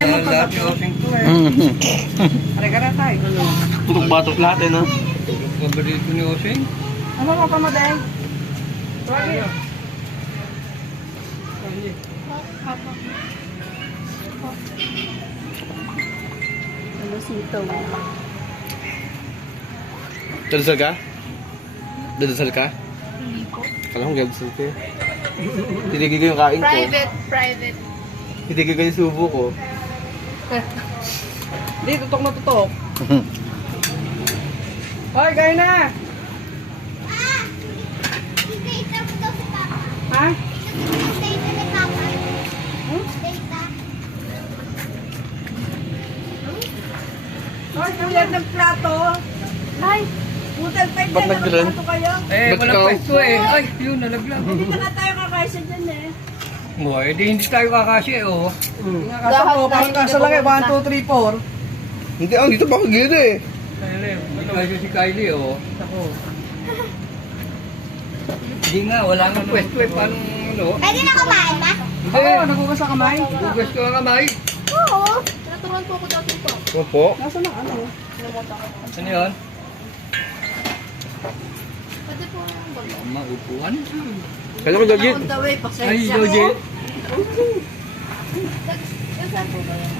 Lahat yung osing ko eh. Aray ka na tayo. Batok lahat eh, no? Paborito ni osing. Ano ka pa, Maday? Sorry. Ano sitaw? Dadasal ka? Dadasal ka? Hindi po. Kala ko dadasal ka eh. Tinigil ko yung kain ko. Private. Tinigil ko yung subo ko. Hindi, tutok na tutok. Hoy, kayo na! Ha? Hoy, kuya ng plato. Ay, Hotel pa Ba't dyan, nagdilan? plato kayo. Eh, Ba't walang ikaw? pwesto eh. Ay, yun, nalaglag. Hindi na nga tayo kakaisa dyan eh. Boy, di tayo kakasya eh, oh. Kasa po, parang kasa lang eh. 1, 2, 3, 4. Hindi, dito pa ako gilid eh. Hindi kasya si Kylie, oh. Ako. Hindi nga, wala nga pwesto eh. Paano, ano? Pwede na kumain ba? Hindi, Oo, nagugas sa kamay. hugas ko ang kamay. Oo. naturuan po ako dati po. Opo. Nasaan ang ano? Ano yun? Pwede po yung bago. Maupuan? Kala ko Jojit. On the way, Ay, pasensya. Joji. Saan po ba yan?